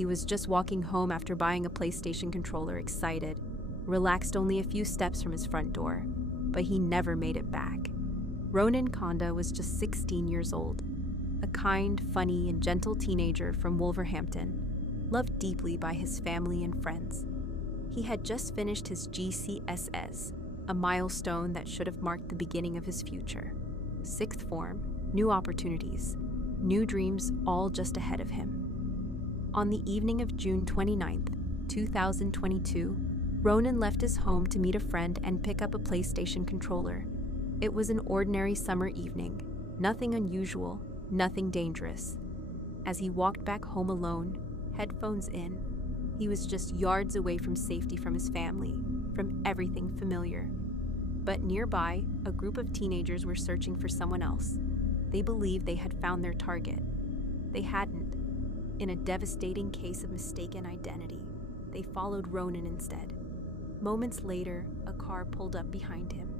He was just walking home after buying a PlayStation controller, excited, relaxed only a few steps from his front door, but he never made it back. Ronan Kanda was just 16 years old, a kind, funny, and gentle teenager from Wolverhampton, loved deeply by his family and friends. He had just finished his GCSEs, a milestone that should have marked the beginning of his future. Sixth form, new opportunities, new dreams, all just ahead of him. On the evening of June 29th, 2022, Ronan left his home to meet a friend and pick up a PlayStation controller. It was an ordinary summer evening, nothing unusual, nothing dangerous. As he walked back home alone, headphones in, he was just yards away from safety, from his family, from everything familiar. But nearby, a group of teenagers were searching for someone else. They believed they had found their target. They hadn't. In a devastating case of mistaken identity, they followed Ronan instead. Moments later, a car pulled up behind him.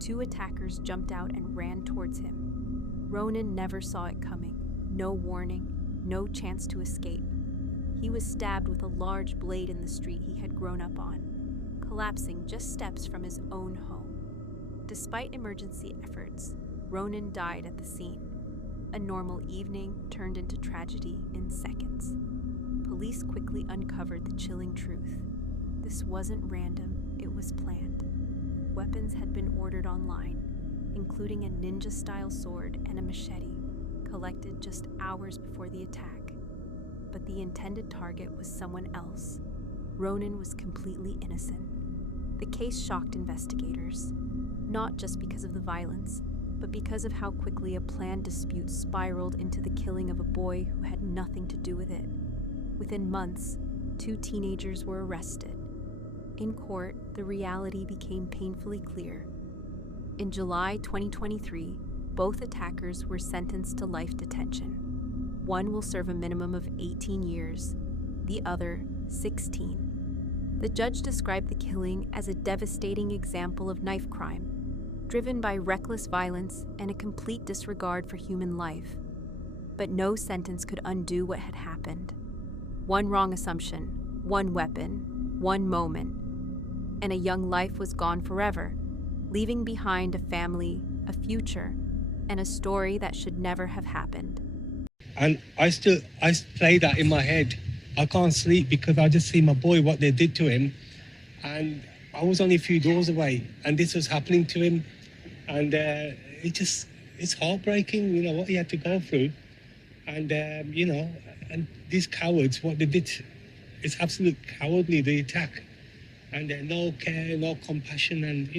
Two attackers jumped out and ran towards him. Ronan never saw it coming. No warning, no chance to escape. He was stabbed with a large blade in the street he had grown up on, collapsing just steps from his own home. Despite emergency efforts, Ronan died at the scene. A normal evening turned into tragedy in seconds. Police quickly uncovered the chilling truth. This wasn't random, it was planned. Weapons had been ordered online, including a ninja-style sword and a machete, collected just hours before the attack. But the intended target was someone else. Ronan was completely innocent. The case shocked investigators, not just because of the violence, but because of how quickly a planned dispute spiraled into the killing of a boy who had nothing to do with it. Within months, two teenagers were arrested. In court, the reality became painfully clear. In July 2023, both attackers were sentenced to life detention. One will serve a minimum of 18 years, the other 16. The judge described the killing as a devastating example of knife crime, driven by reckless violence and a complete disregard for human life. But no sentence could undo what had happened. One wrong assumption, one weapon, one moment, and a young life was gone forever, leaving behind a family, a future, and a story that should never have happened. And I play that in my head. I can't sleep because I just see my boy, what they did to him. And I was only a few doors away and this was happening to him. And it's heartbreaking, what he had to go through. And, and these cowards, what they did, it's absolute cowardly, the attack. And no care, no compassion, and,